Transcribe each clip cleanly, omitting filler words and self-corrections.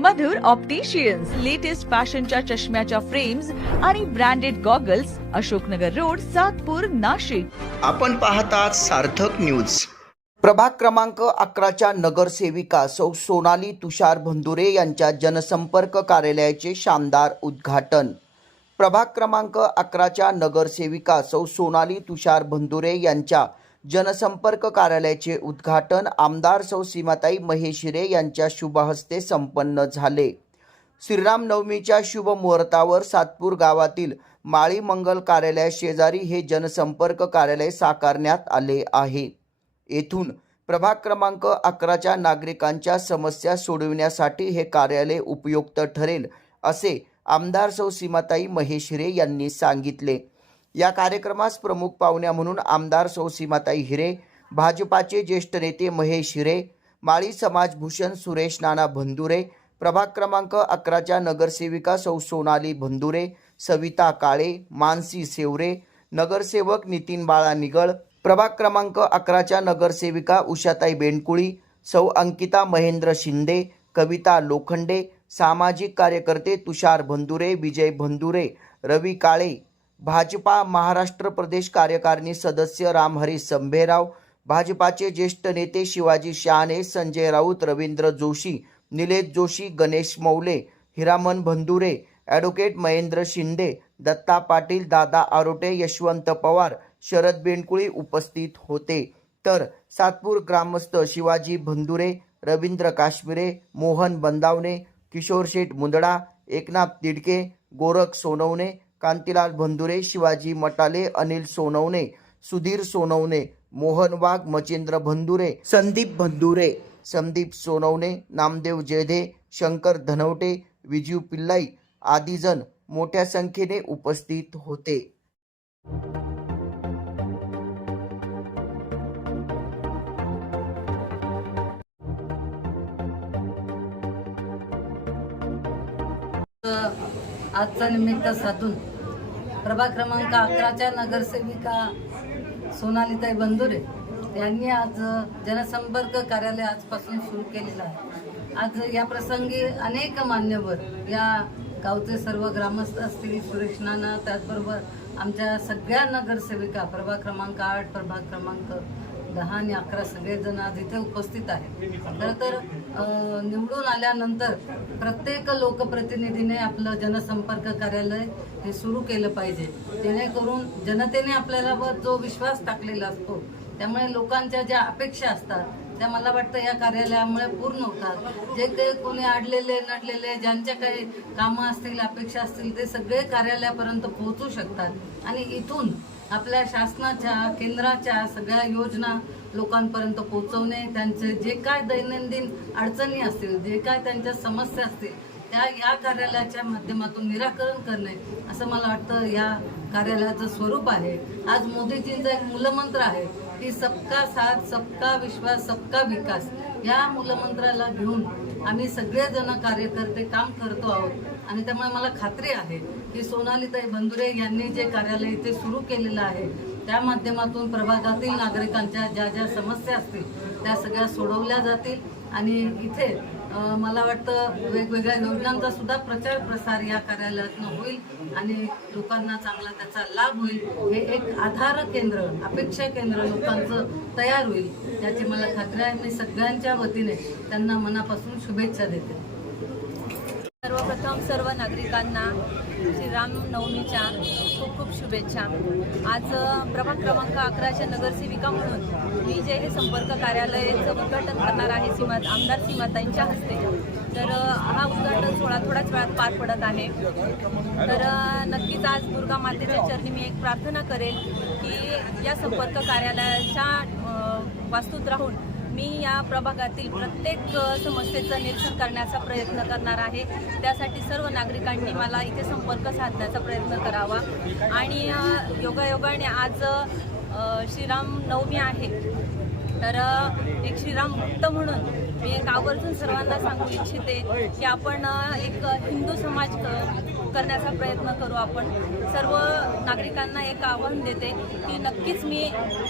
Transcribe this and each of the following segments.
मधुर opticians latest फॅशनच्या चष्म्याच्या frames आणि branded goggles, Ashoknagar road, Satpur, Nashik. आपण पाहतात सार्थक न्यूज. प्रभाग क्रमांक 11च्या नगरसेविका सौ सोनाली तुषार भंदुरे यांच्या जनसंपर्क कार्यालयाचे शानदार उद्घाटन. प्रभाग क्रमांक 11च्या नगरसेविका सौ सोनाली तुषार भंदुरे यांच्या जनसंपर्क कार्यालयाचे उद्घाटन आमदार सौ सीमाताई महेश हिरे यांच्या शुभ हस्ते संपन्न झाले. श्रीराम नवमीच्या शुभ मुहूर्तावर सातपूर गावातील माळी मंगल कार्यालया शेजारी हे जनसंपर्क कार्यालय साकारण्यात आले आहे. येथून प्रभाग क्रमांक 11च्या नागरिकांच्या समस्या सोडविण्यासाठी हे कार्यालय उपयुक्त ठरेल असे आमदार सौ सीमाताई महेश हिरे यांनी सांगितले. या कार्यक्रमास प्रमुख पाहुण्या म्हणून आमदार सौ सीमाताई हिरे, भाजपाचे ज्येष्ठ नेते महेश हिरे, माळी समाजभूषण सुरेश नाना भंदुरे, प्रभाग क्रमांक 11च्या नगरसेविका सौ सोनाली भंदुरे, सविता काळे, मानसी सेवरे, नगरसेवक नितीन बाळा निगळ, प्रभाग क्रमांक 11च्या नगरसेविका उषाताई बेंडकुळी, सौ अंकिता महेंद्र शिंदे, कविता लोखंडे, सामाजिक कार्यकर्ते तुषार भंदुरे, विजय भंदुरे, रवी काळे, भाजपा महाराष्ट्र प्रदेश कार्यकारिणी सदस्य रामहरी संभेराव, भाजपाचे ज्येष्ठ नेते शिवाजी शहाणे, संजय राऊत, रवींद्र जोशी, निलेश जोशी, गणेश मौले, हिरामन भंदुरे, ॲडव्होकेट महेंद्र शिंदे, दत्ता पाटील, दादा आरोटे, यशवंत पवार, शरद बेंडकुळी उपस्थित होते. तर सातपूर ग्रामस्थ शिवाजी भंदुरे, रवींद्र काश्मीरे, मोहन बंदावणे, किशोर शेठ मुंदडा, एकनाथ तिडके, गोरख सोनवणे, कांतीलाल भंदुरे, शिवाजी मटाले, अनिल सोनवणे, सुधीर सोनवणे, मोहन वाघ, मचिंद्र भंदुरे, संदीप भंदुरे, संदीप सोनवणे, नामदेव जयधे, शंकर धनवटे, विजू पिल्लाई आदी जण मोठ्या संख्येने उपस्थित होते. आजचा निमित्त साधून प्रभाग क्रमांक 11च्या नगरसेविका सोनालीताई भंदुरे यांनी आज जनसंपर्क कार्यालय आजपासून सुरू केलेलं आहे. आज या प्रसंगी अनेक मान्यवर, या गावचे सर्व ग्रामस्थ असतील, सुरेश नाना, त्याचबरोबर आमच्या सगळ्या नगरसेविका प्रभाग क्रमांक 8, प्रभाग क्रमांक 10 आणि 11 सगळेजण आज इथे उपस्थित आहेत. खरं तर निवडून आल्यानंतर प्रत्येक लोकप्रतिनिधीने आपलं जनसंपर्क कार्यालय हे सुरू केलं पाहिजे, जेणेकरून जनतेने आपल्याला जो विश्वास टाकलेला असतो, त्यामुळे लोकांच्या ज्या अपेक्षा असतात त्या मला वाटतं या कार्यालयामुळे पूर्ण होतात. जे काही कोणी अडलेले नडलेले ज्यांच्या काही कामं असतील, अपेक्षा असतील, ते सगळे कार्यालयापर्यंत पोहोचू शकतात आणि इथून आपल्या शासनाच्या, केंद्राच्या सगळ्या योजना लोकांपर्यंत पोहोचवणे, त्यांचे जे काय दैनंदिन अडचणी असतील, जे काय त्यांच्या समस्या असतील, त्या या कार्यालयाच्या माध्यमातून निराकरण करणे, असं मला वाटतं या कार्यालयाचं स्वरूप आहे. आज मोदीजींचं एक मूलमंत्र आहे की सबका साथ, सबका विश्वास, सबका विकास. या मूलमंत्राला घेऊन आम्ही सगळेजण कार्यकर्ते काम करतो आहोत आणि त्यामुळे मला खात्री आहे की सोनालीताई भंदुरे यांनी जे कार्यालय इथे सुरू केलेलं आहे त्या माध्यमातून प्रभागातील नागरिकांच्या ज्या ज्या समस्या असतील त्या सगळ्या सोडवल्या जातील आणि इथे मला वाटतं वेगवेगळ्या योजनांचा सुद्धा प्रचार प्रसार या कार्यालयातून होईल आणि लोकांना चांगला त्याचा लाभ होईल. हे एक आधार केंद्र, अपेक्षा केंद्र लोकांचं तयार होईल याची मला खात्री आहे. मी सगळ्यांच्या वतीने त्यांना मनापासून शुभेच्छा देते. सर्वप्रथम सर्व नागरिकांना श्रीराम नवमीच्या खूप खूप शुभेच्छा. आज प्रभाग क्रमांक 11च्या नगरसेविका म्हणून मी जे हे संपर्क कार्यालयाचं उद्घाटन करणार आहे आमदार सीमाताईंच्या हस्ते. तर हा उद्घाटन थोड्याच वेळात पार पडत आहे. तर नक्कीच आज दुर्गा मातेच्या चरणी मी एक प्रार्थना करेल की या संपर्क कार्यालयाच्या वास्तूत राहून मी या प्रभागातील प्रत्येक समस्येचं निरसन करण्याचा प्रयत्न करणार आहे. त्यासाठी सर्व नागरिकांनी मला इथे संपर्क साधण्याचा प्रयत्न करावा आणि योगायोगाने आज श्रीराम नवमी आहे. तर एक श्रीराम भक्त म्हणून मी एक आवर्जून सर्वांना सांगू इच्छिते की आपण एक हिंदू समाज करण्याचा प्रयत्न करू. आपण सर्व नागरिकांना एक आव्हान देते की नक्कीच मी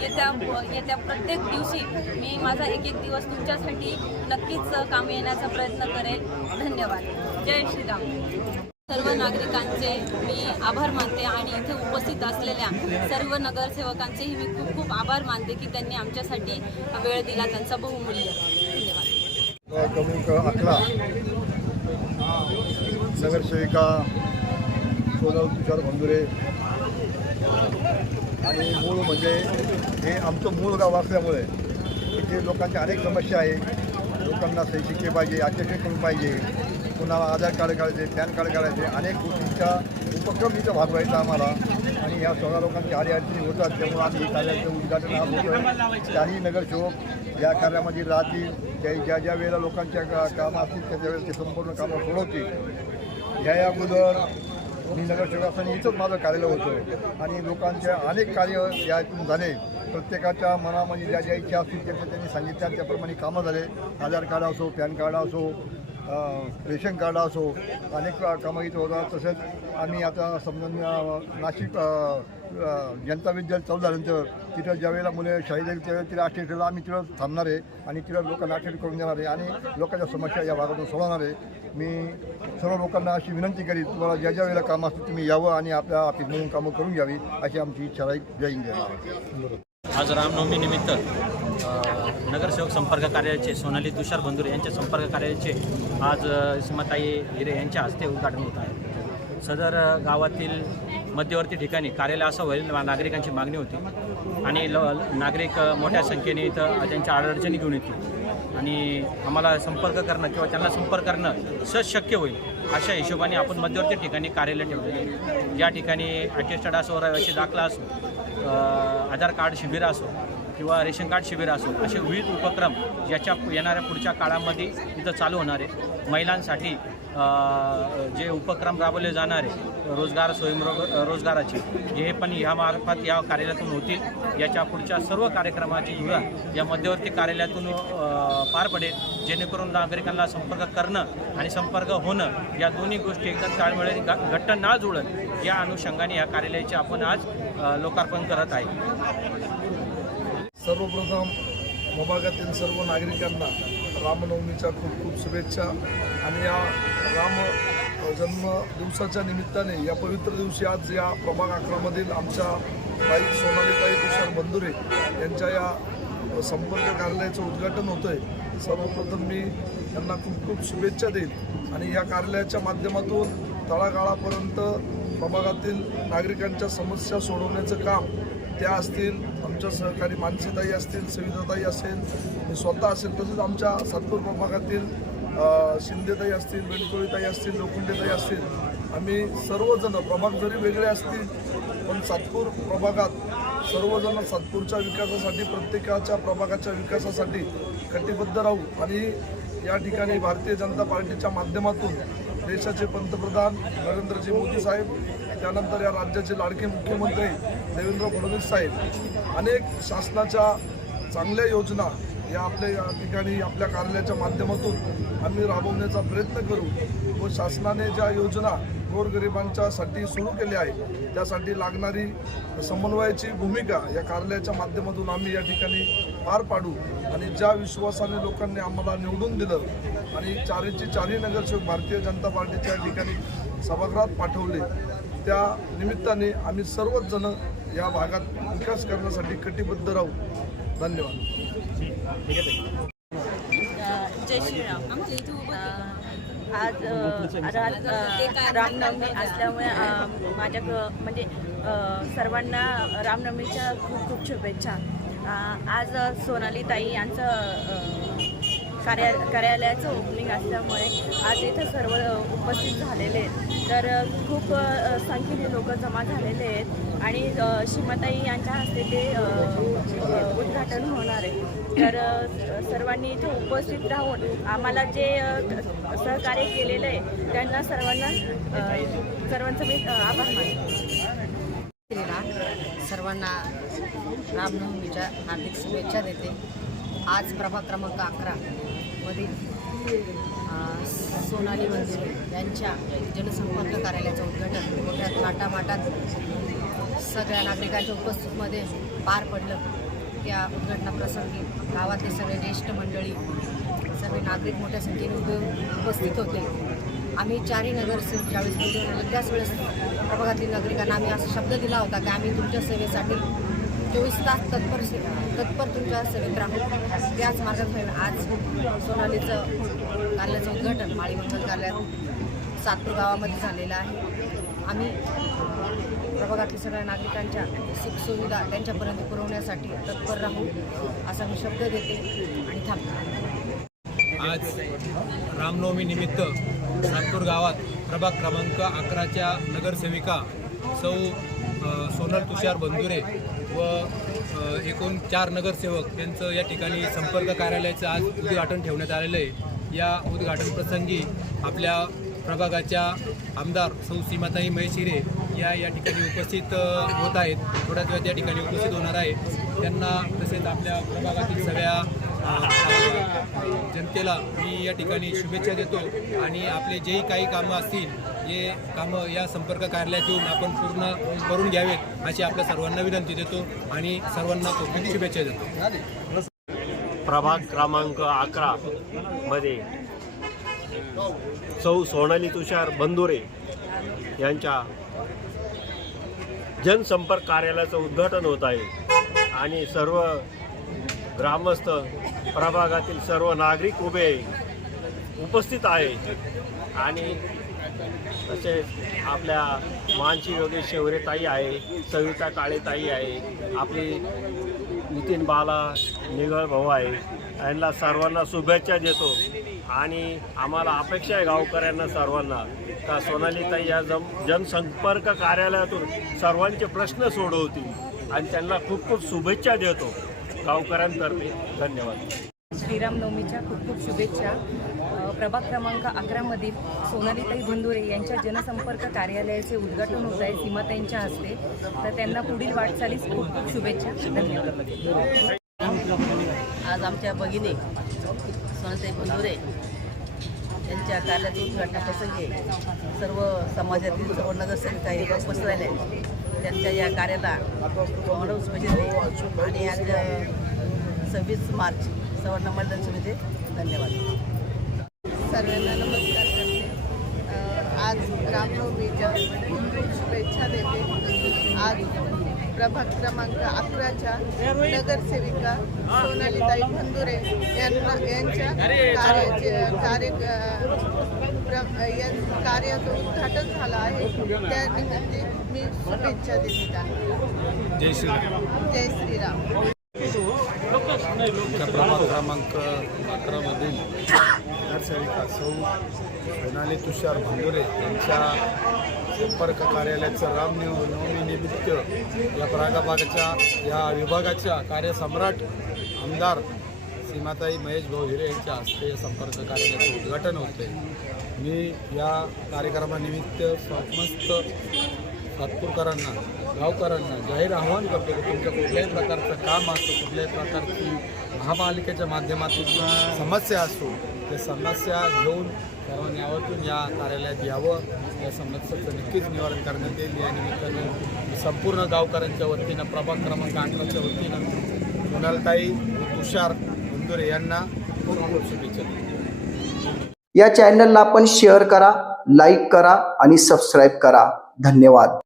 येत्या प्रत्येक दिवशी मी माझा एक दिवस तुमच्यासाठी नक्कीच कामी येण्याचा प्रयत्न करेल. धन्यवाद. जय श्रीराम. सर्व नागरिकांचे मी आभार मानते आणि इथे उपस्थित असलेल्या सर्व नगरसेवकांचेही मी खूप खूप आभार मानते की त्यांनी आमच्यासाठी वेळ दिला, त्यांचा बहुमूल्य. धन्यवाद. क्रमांक 11 नगरसेविका सोनाली तुषार भंदुरे आणि मूळ म्हणजे हे आमचं मूळ गाव असल्यामुळे इथे लोकांच्या अनेक समस्या आहे. लोकांना सही शिकले पाहिजे, अटेस्टेशन पाहिजे, पुन्हा आधार कार्ड काढायचे, पॅन कार्ड काढायचे, अनेक गोष्टींचा उपक्रम इथं भागवायचा आम्हाला. आणि या सगळ्या लोकांच्या अडीअडचणी होतात, त्यामुळे आम्ही हे कार्याचं उद्घाटन आज होतं. त्याही नगरसेवक या कार्यामध्ये राहतील, ज्या ज्या वेळेला लोकांच्या कामं असतील त्या वेळेला ते संपूर्ण कामं सोडवतील. या अगोदर मी नगरसेवक असताना इथंच माझं कार्यालय होतं आणि लोकांचे अनेक कार्य यातून झाले. प्रत्येकाच्या मनामध्ये ज्या ज्या इच्छा असतील त्याच्या त्यांनी सांगितल्या त्याप्रमाणे कामं झाले. आधार कार्ड असो, पॅन कार्ड असो, रेशन कार्ड असो, अनेक कामं इथं होतात. तसेच आम्ही आता समजा नाशिक जनता विद्यालय चालू झाल्यानंतर तिथं ज्या वेळेला मुले शाळेत जाईल त्यावेळेला तिला अटेंड आम्ही तिथं थांबणार आहे आणि तिला लोकांना अटेंड करून देणार आहे आणि लोकांच्या समस्या या भागातून सोडवणार आहे. मी सर्व लोकांना अशी विनंती करीन, तुम्हाला ज्या ज्या वेळेला कामं असतील तुम्ही यावं आणि आपल्या ऑफिसमधून कामं करून घ्यावी अशी आमची इच्छा राहील. जय हिंद. आज रामनवमी निमित्त नगरसेवक संपर्क कार्यालयाचे सोनाली तुषार भंदुरे यांच्या संपर्क कार्यालयाचे आज सीमाताई हिरे यांच्या हस्ते उद्घाटन होत आहे. सदर गावातील मध्यवर्ती ठिकाणी कार्यालय असावं ही नागरिकांची मागणी होती आणि नागरिक मोठ्या संख्येने इथं त्यांच्या अडचणी घेऊन येतील आणि आम्हाला संपर्क करणं किंवा त्यांना संपर्क करणं सहज शक्य होईल अशा हिशोबाने आपण मध्यवर्ती ठिकाणी कार्यालय ठेवलेले आहे. या ठिकाणी अटेस्टेड असो, रहिवासी दाखला असो, आधार कार्ड शिबिर असो किंवा रेशन कार्ड शिबिर असो, असे विविध उपक्रम याच्या येणाऱ्या पुढच्या काळामध्ये इथं चालू होणार आहे. महिलांसाठी जे उपक्रम राबवले जाणार आहे रोजगार रोजगाराचे हे पण यामार्फत या कार्यालयातून होतील. याच्या पुढच्या सर्व कार्यक्रमाची धुरा या मध्यवर्ती कार्यालयातून पार पडेल, जेणेकरून नागरिकांना संपर्क करणं आणि संपर्क होणं या दोन्ही गोष्टी एकदम ताळमेळाने घट्ट ना जुळत या अनुषंगाने या कार्यालयाचे आपण आज लोकार्पण करत आहे. सर्वप्रथम प्रभागातील सर्व नागरिकांना रामनवमीच्या खूप खूप शुभेच्छा. आणि या राम जन्म दिवसाच्या निमित्ताने या पवित्र दिवशी आज या प्रभाग 11मधील आमच्या ताई सोनालीताई तुषार भंदुरे यांच्या या संपर्क कार्यालयाचं उद्घाटन होतं आहे. सर्वप्रथम मी त्यांना खूप खूप शुभेच्छा देईन आणि या कार्यालयाच्या माध्यमातून तळागाळापर्यंत प्रभागातील नागरिकांच्या समस्या सोडवण्याचं काम त्या असतील, आमच्या सहकारी मानसीताई असतील, सविताताई असेल, मी स्वतः असेल, तसंच आमच्या सातपूर प्रभागातील शिंदेताई असतील, बेणकोळीताई असतील, लोखंडेताई असतील, आम्ही सर्वजण प्रभाग जरी वेगळे असतील पण सातपूर प्रभागात सर्वजण सातपूरच्या विकासासाठी, प्रत्येकाच्या प्रभागाच्या विकासासाठी कटिबद्ध राहू आणि या ठिकाणी भारतीय जनता पार्टीच्या माध्यमातून देशाचे पंतप्रधान नरेंद्रजी मोदी साहेब, त्यानंतर या राज्याचे लाडके मुख्यमंत्री देवेंद्र फडणवीस साहेब, अनेक शासनाच्या चांगल्या योजना या आपल्या ठिकाणी आपल्या कार्यालयाच्या माध्यमातून आम्ही राबवण्याचा प्रयत्न करू व शासनाने ज्या योजना गोरगरिबांच्यासाठी सुरू केल्या आहे त्यासाठी लागणारी समन्वयाची भूमिका या कार्यालयाच्या माध्यमातून आम्ही या ठिकाणी पार पाडू. आणि ज्या विश्वासाने लोकांनी आम्हाला निवडून दिलं आणि चारही नगरसेवक भारतीय जनता पार्टीच्या ठिकाणी सभागृहात पाठवले, त्या निमित्ताने आम्ही सर्वच जण या भागात विकास करण्यासाठी कटिबद्ध राहू. धन्यवाद. जय श्रीराम. आज रामनवमी असल्यामुळे माझ्या म्हणजे सर्वांना रामनवमीच्या खूप खूप शुभेच्छा. आज सोनालीताई यांचं कार्यालयाचं ओपनिंग असल्यामुळे आज इथं सर्व उपस्थित झालेले आहेत. तर खूप संख्येने लोक जमा झालेले आहेत आणि सीमाताई यांच्या हस्ते ते उद्घाटन होणार आहे. तर सर्वांनी इथे उपस्थित राहून आम्हाला जे सहकार्य केलेलं आहे त्यांना सर्वांचा मी आभार मानते. सर्वांना रामनवमीच्या हार्दिक शुभेच्छा देते. आज प्रभाग क्रमांक 11 मधील सोनाली बंधुरे यांच्या जनसंपर्क कार्यालयाचं उद्घाटन मोठ्या थाटामाटात सगळ्या नागरिकांच्या उपस्थितीमध्ये पार पडलं. त्या उद्घाटनाप्रसंगी गावातले सगळे ज्येष्ठ मंडळी, सर्व नागरिक मोठ्या संख्येने उपस्थित होते. आम्ही चारही नगरसेवक ज्यावेळेस बोलून आलो त्याच वेळेस प्रभागातील नागरिकांना आम्ही असा शब्द दिला होता की आम्ही तुमच्या सेवेसाठी 24 तास तत्पर तुमच्या सेवेत राहू. त्याच मार्गात आज सोनालीचं कार्यालयाचं उद्घाटन माळी मंगल कार्यालयात सातपूर गावामध्ये झालेलं आहे. आम्ही प्रभागातील सगळ्या नागरिकांच्या सुखसुविधा त्यांच्यापर्यंत पुरवण्यासाठी तत्पर राहू असा मी शब्द देते आणि थांबतो. आज रामनवमी निमित्त सातपूर गावात प्रभाग क्रमांक 11च्या नगरसेविका सौ सोनल तुषार बंधुरे व एकूण 4 नगरसेवक यांचं या ठिकाणी संपर्क कार्यालयाचं आज उद्घाटन ठेवण्यात आलेलं आहे. या उद्घाटन प्रसंगी आपल्या प्रभागाच्या आमदार सौ सीमाताई महेश हिरे या ठिकाणी उपस्थित होत आहेत. थोड्याच वेळात या ठिकाणी उपस्थित होणार आहे. त्यांना तसेच आपल्या प्रभागातील सगळ्या जनतेला मी या ठिकाणी शुभेच्छा देतो आणि आपले जेही काही कामं असतील हे कामं या संपर्क कार्यालयात येऊन आपण पूर्ण करून घ्यावेत अशी आपल्या सर्वांना विनंती देतो आणि सर्वांना खूप शुभेच्छा देतो. प्रभाग क्रमांक 11 मध्ये सौ सोनाली तुषार बंधुरे यांच्या जनसंपर्क कार्यालयाचं उद्घाटन होत आहे आणि सर्व ग्रामस्थ प्रभागातील सर्व नागरिक उपस्थित आहे आणि तसेच आपल्या मानसी योगेश शेवरेताई आहे, सविता काळेताई आहे, आपली नितीन बाला निगळ भाऊ आहे. यांना सर्वांना शुभेच्छा देतो आणि आम्हाला अपेक्षा आहे गावकऱ्यांना सर्वांना का सोनालीताई या जनसंपर्क कार्यालयातून सर्वांचे प्रश्न सोडवतील आणि त्यांना खूप खूप शुभेच्छा देतो गावकऱ्यांतर्फे. धन्यवाद. श्रीरामनवमीच्या खूप खूप शुभेच्छा. प्रभाग क्रमांक 11 मधील सोनालीताई बंधुरे यांच्या जनसंपर्क कार्यालयाचे उद्घाटन होत आहे सीमाताईंच्या हस्ते. तर त्यांना पुढील वाटचालीस खूप खूप शुभेच्छा. धन्यवाद. आज आमच्या भगिनी सोनालीताई बंधुरे यांच्या कार्यालयाच्या उद्घाटनाप्रसंगी सर्व समाजातील सर्व नगरसेविका हे उपस्थित राहिले. त्यांच्या या कार्याला आणि आज 26 मार्च सवर्ण मतदान समिती. धन्यवाद. सर्वांना नमस्कार करते. आज रामनवमीच्या खूप खूप शुभेच्छा देते. आज प्रभाग क्रमांक 11च्या नगरसेविका सोनालीताई बंधुरे यांच्या कार्याचं उद्घाटन झालं आहे. त्यानिमित्त मी शुभेच्छा देते त्यांना. जय श्रीराम. जय श्रीराम. प्रभाग क्रमांक 11 मधील नगरसेविका सौ सोनाली तुषार बंधुरे यांच्या संपर्क कार्यालयाचं रामनवमी निमित्त या प्रभागाच्या या विभागाच्या कार्यसम्राट आमदार सीमाताई महेश भाऊ हिरे यांच्या हस्ते संपर्क कार्यालयाचं उद्घाटन होते. मी या कार्यक्रमानिमित्त समस्त सातपूरकरांना गावकऱ्यांना जाहीर आवाहन करतो की तुमच्या कुठल्याही प्रकारचं काम असो, कुठल्याही प्रकारची महापालिकेच्या माध्यमातून समस्या असो, त्या समस्या घेऊन सर्वांनी आवर्जून या कार्यालयात यावं. या समस्येचं नक्कीच निवारण करण्यात येईल. या निमित्तानं संपूर्ण गावकऱ्यांच्या वतीनं प्रभाग क्रमांक 11च्या वतीनं सोनालीताई तुषार बंधुरे यांना खूप खूप शुभेच्छा. या चॅनलला आपण शेअर करा, लाईक करा आणि सबस्क्राईब करा. धन्यवाद.